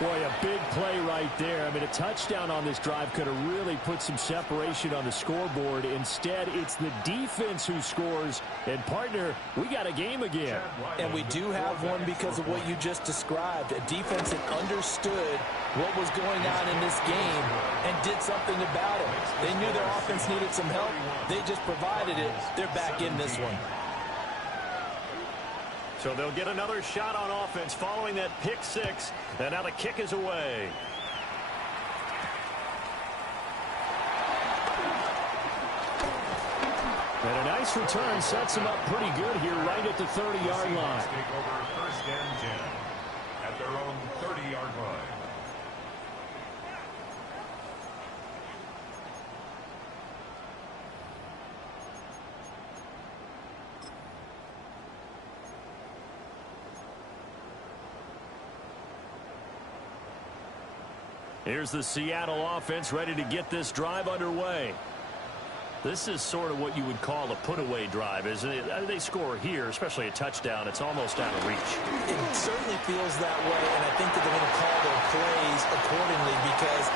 Boy, a big play right there. I mean, a touchdown on this drive could have really put some separation on the scoreboard. Instead, it's the defense who scores. And, partner, we got a game again. And we do have one because of what you just described. A defense that understood what was going on in this game and did something about it. They knew their offense needed some help. They just provided it. They're back in this one. So they'll get another shot on offense following that pick 6. And now the kick is away. And a nice return sets them up pretty good here right at the 30-yard line. Take over first and 10 at their own 30-yard line. Here's the Seattle offense ready to get this drive underway. This is sort of what you would call a put-away drive, isn't it? They score here, especially a touchdown. It's almost out of reach. It certainly feels that way, and I think that they're going to call their plays accordingly because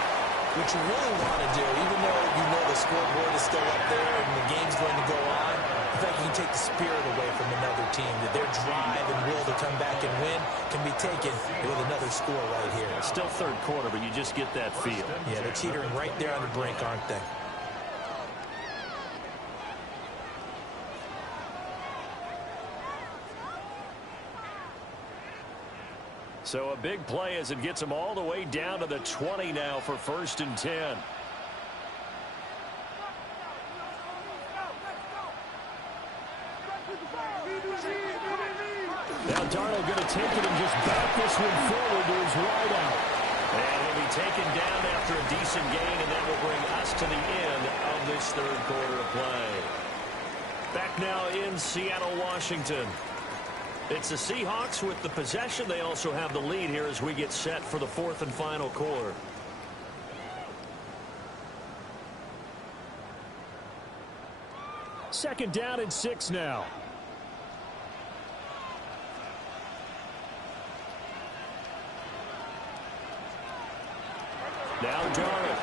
what you really want to do, even though you know the scoreboard is still up there and the game's going to go on, in fact, you can take the spirit away from another team, that their drive and will to come back and win can be taken with another score right here. It's still third quarter, but you just get that feel. Yeah, they're teetering right there on the brink, aren't they? So a big play as it gets them all the way down to the 20 now for 1st and 10. Now Darnold going to take it and just back this one forward to his wide out. And he'll be taken down after a decent gain, and that will bring us to the end of this third quarter of play. Back now in Seattle, Washington. It's the Seahawks with the possession. They also have the lead here as we get set for the 4th and final quarter. Second down and 6 now. Now Darnold.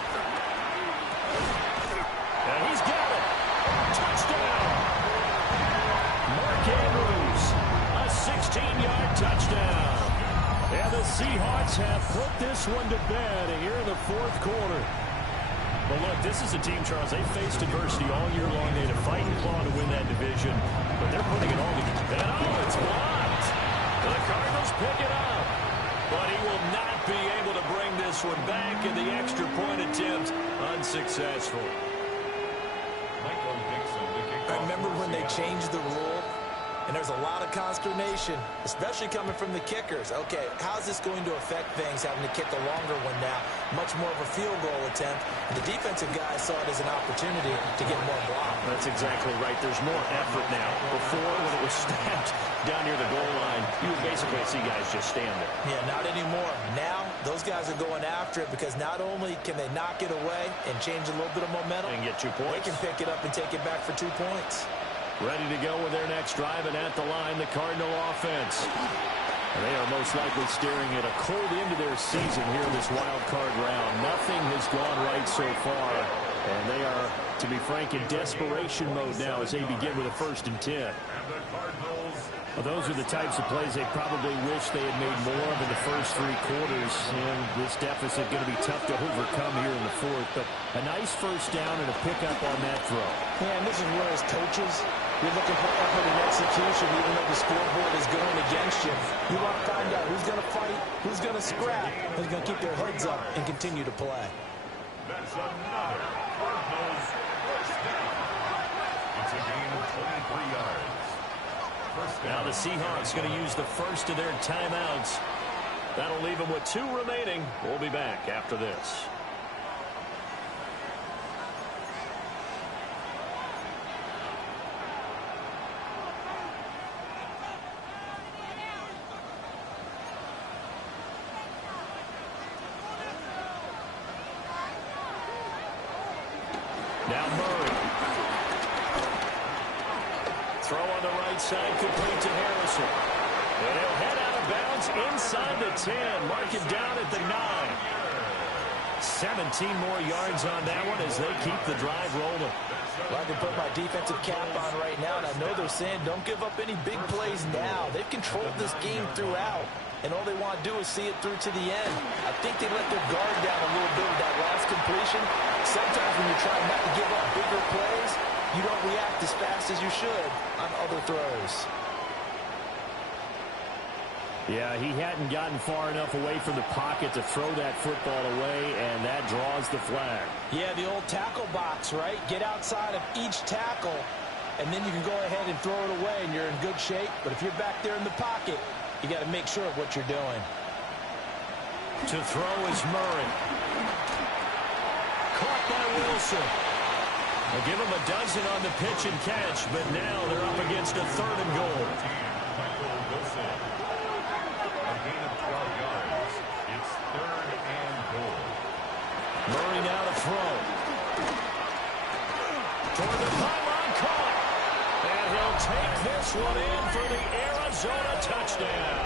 And he's got it. Touchdown. Mark Andrews. A 16-yard touchdown. And the Seahawks have put this one to bed here in the 4th quarter. But look, this is a team, Charles, they faced adversity all year long. They had to fight and claw to win that division. But they're putting it all together. And oh, it's blocked. The Cardinals pick it up. But he will not be able to bring this one back, and the extra point attempt unsuccessful. remember when they changed the rule? And there's a lot of consternation, especially coming from the kickers. Okay, how's this going to affect things, having to kick a longer one now? Much more of a field goal attempt. And the defensive guys saw it as an opportunity to get more block. That's exactly right. There's more effort now. Before, when it was snapped down near the goal line, you would basically see guys just stand there. Yeah, not anymore. Now, those guys are going after it because not only can they knock it away and change a little bit of momentum, and get 2 points. they can pick it up and take it back for 2 points. Ready to go with their next drive, and at the line, the Cardinal offense. They are most likely staring at a cold end to their season here in this wild card round. Nothing has gone right so far, and they are, to be frank, in desperation mode now as they begin with a 1st and 10. Well, those are the types of plays they probably wish they had made more of in the first 3 quarters. And this deficit going to be tough to overcome here in the 4th. But a nice first down and a pickup on that throw. Yeah, and this is where as coaches, you're looking for effort and execution, even though the scoreboard is going against you. You want to find out who's going to fight, who's going to scrap, who's going to keep their heads up and continue to play. That's another Cardinals first down. It's a gain of 23 yards. Now the Seahawks going to use the first of their timeouts. That'll leave them with 2 remaining. We'll be back after this. Now Murray. Throw on the right side, complete to Harrison. And he'll head out of bounds inside the 10. Mark it down at the 9. 17 more yards on that one as they keep the drive rolling. Well, I can put my defensive cap on right now, and I know they're saying don't give up any big plays now. They've controlled this game throughout, and all they want to do is see it through to the end. I think they let their guard down a little bit with that last completion. Sometimes when you're trying not to give up bigger plays, you don't react as fast as you should on other throws. Yeah, he hadn't gotten far enough away from the pocket to throw that football away, and that draws the flag. Yeah, the old tackle box, right? Get outside of each tackle, and then you can go ahead and throw it away, and you're in good shape. But if you're back there in the pocket, you got to make sure of what you're doing. To throw is Murray. Caught by Wilson. They'll give him a dozen on the pitch and catch, but now they're up against a 3rd and goal. A gain of 12 yards. It's 3rd and goal. Murray now to throw. Toward the pylon, caught. And he'll take this one in for the Arizona touchdown.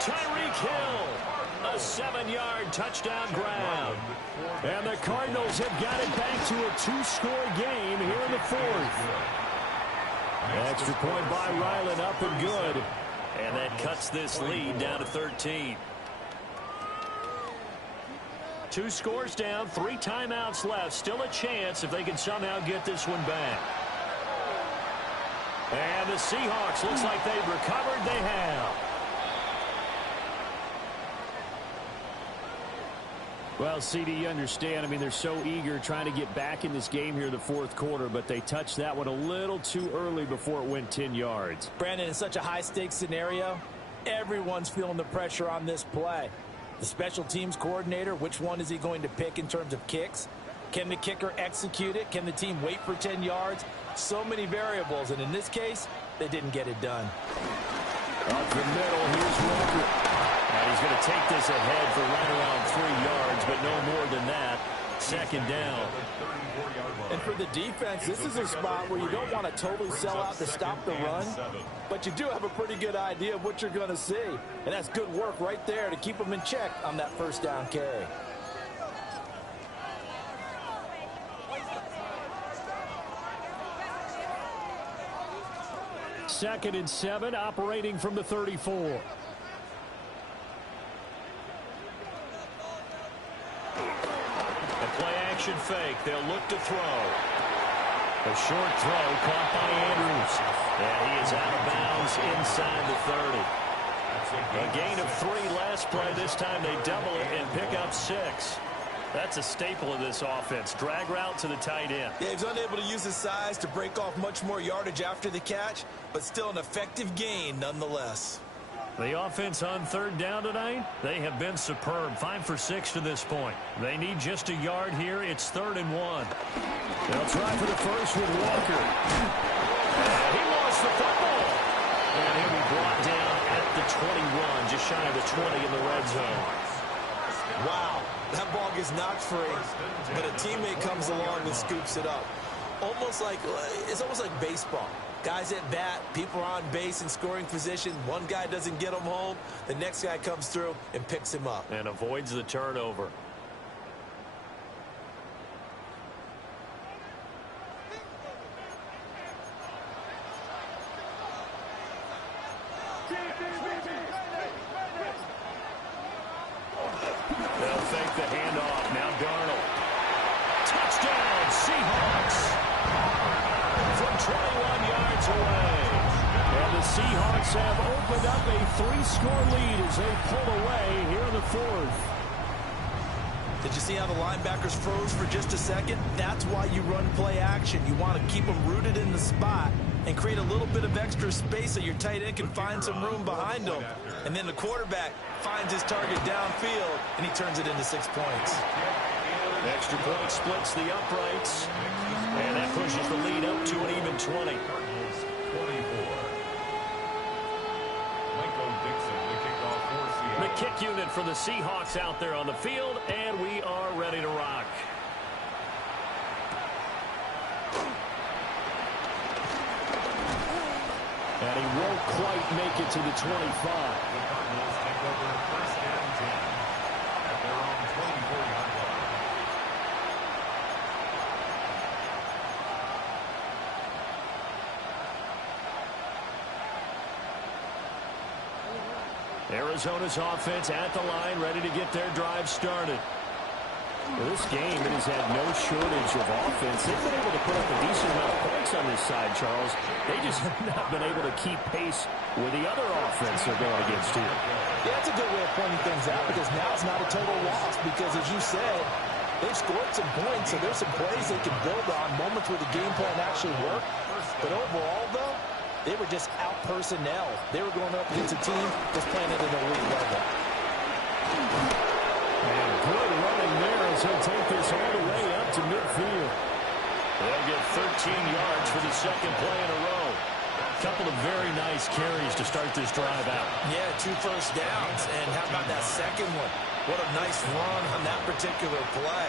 Tyreek Hill, a 7-yard touchdown grab. And the Cardinals have got it back to a 2-score game here in the 4th. Extra point by Ryland, up and good. And that cuts this lead down to 13. 2 scores down, 3 timeouts left. Still a chance if they can somehow get this one back. And the Seahawks, looks like they've recovered. They have. Well, CD, you understand. I mean, they're so eager trying to get back in this game here in the 4th quarter, but they touched that one a little too early before it went 10 yards. Brandon, in such a high-stakes scenario, everyone's feeling the pressure on this play. The special teams coordinator, which one is he going to pick in terms of kicks? Can the kicker execute it? Can the team wait for 10 yards? So many variables, and in this case, they didn't get it done. Up the middle, here's Walker. And he's going to take this ahead for right around 3 yards, but no more than that. 2nd down. And for the defense, this is a spot where you don't want to totally sell out to stop the run, but you do have a pretty good idea of what you're going to see. And that's good work right there to keep them in check on that 1st down carry. Second and 7, operating from the 34. A play-action fake. They'll look to throw. A short throw caught by Andrews. And he is out of bounds inside the 30. A gain of 3 last play. This time they double it and pick up 6. That's a staple of this offense. Drag route to the tight end. Yeah, he's unable to use his size to break off much more yardage after the catch, but still an effective gain nonetheless. The offense on third down tonight, they have been superb. 5 for 6 to this point. They need just a yard here. It's 3rd and 1. They'll try for the first with Walker. He lost the football. And he'll be brought down at the 21, just shy of the 20 in the red zone. Wow, that ball gets knocked free, but a teammate comes along and scoops it up. It's almost like baseball. Guys at bat, people are on base in scoring position. One guy doesn't get him home. The next guy comes through and picks him up. And avoids the turnover. They'll fake the handoff. Now Darnold. Touchdown, Seahawks. From 21 yards away. And the Seahawks have opened up a 3-score lead as they pull away here in the 4th. Did you see how the linebackers froze for just a second? That's why you run play action. You want to keep them rooted in the spot and create a little bit of extra space so your tight end can find some room behind him. And then the quarterback finds his target downfield, and he turns it into 6 points. Extra point splits the uprights, and that pushes the lead up to an even 20. The kick unit for the Seahawks out there on the field, and we are ready to rock. And he won't quite make it to the 25. The Cardinals take over 1st and 10 at their own 24-yard line. Arizona's offense at the line, ready to get their drive started. Well, this game, it has had no shortage of offense. They've been able to put up a decent amount of points on this side, Charles. They just have not been able to keep pace with the other offense they're going against here. Yeah, that's a good way of pointing things out, because now it's not a total loss, because as you said, they've scored some points, so there's some plays they can build on, moments where the game plan actually worked. But overall, though, they were just out personnel. They were going up against a team that's playing at an elite level. And good running there as he'll take this all the way up to midfield. They'll get 13 yards for the second play in a row. A couple of very nice carries to start this drive out. Yeah, 2 first downs. And how about that second one? What a nice run on that particular play.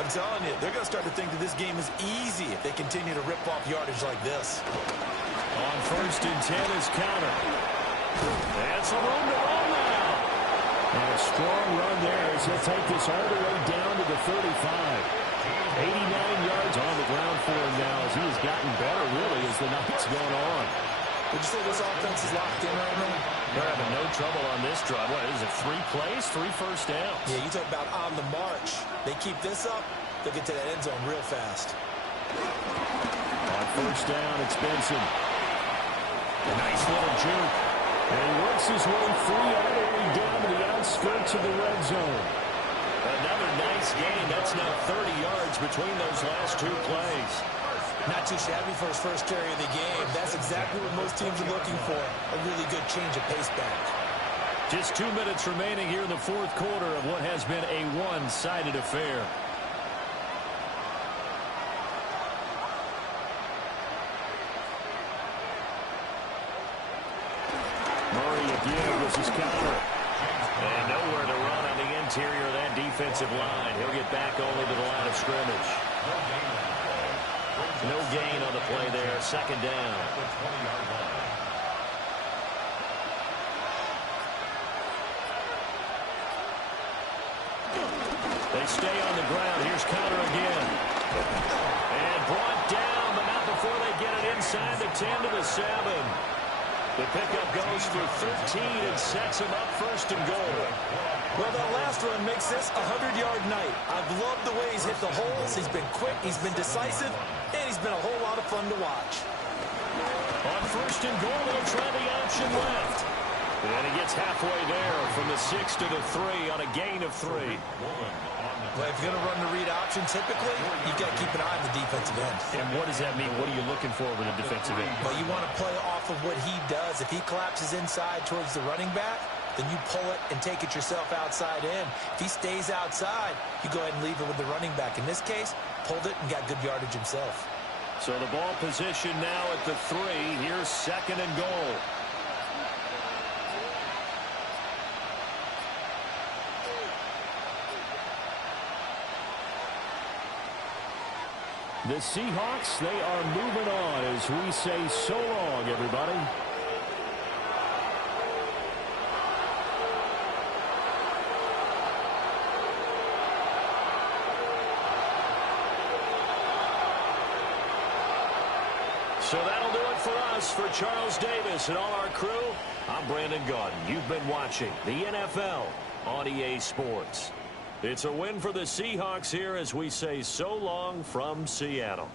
I'm telling you, they're going to start to think that this game is easy if they continue to rip off yardage like this. On 1st and 10 is counter. And some room to run now. And a strong run there as he'll take this all the way down to the 35. 89 yards on the ground for him now as he has gotten better, really, as the night's gone on. Would you say this offense is locked in right now? They're having no trouble on this drive. What is it, 3 plays, 3 first downs? Yeah, you talk about on the march. They keep this up, they'll get to that end zone real fast. On 1st down, it's Benson. A nice little juke. And he works his way free all the way down to the outskirts of the red zone. Another nice game. That's now 30 yards between those last 2 plays. Not too shabby for his first carry of the game. That's exactly what most teams are looking for. A really good change of pace back. Just 2 minutes remaining here in the 4th quarter of what has been a one-sided affair. Murray again was his counter. And nowhere to run on the interior of that defensive line. He'll get back only to the line of scrimmage. No gain on the play there. 2nd down. They stay on the ground. Here's counter again. And brought down, but not before they get it inside the 10 to the 7. The pickup goes for 13 and sets him up 1st and goal. Well, that last run makes this a 100-yard night. I've loved the way he's hit the holes. He's been quick, he's been decisive, and he's been a whole lot of fun to watch. On 1st and goal, they'll try the option left. And he gets halfway there from the 6 to the 3 on a gain of 3. Well, if you're going to run the read option, typically, you've got to keep an eye on the defensive end. And what does that mean? What are you looking for with a defensive end? Well, you want to play off of what he does. If he collapses inside towards the running back, then you pull it and take it yourself outside in. If he stays outside, you go ahead and leave it with the running back. In this case, pulled it and got good yardage himself. So the ball position now at the 3. Here's 2nd and goal. The Seahawks, they are moving on as we say so long, everybody. So that'll do it for us. For Charles Davis and all our crew, I'm Brandon Gaudin. You've been watching the NFL on EA Sports. It's a win for the Seahawks here as we say so long from Seattle.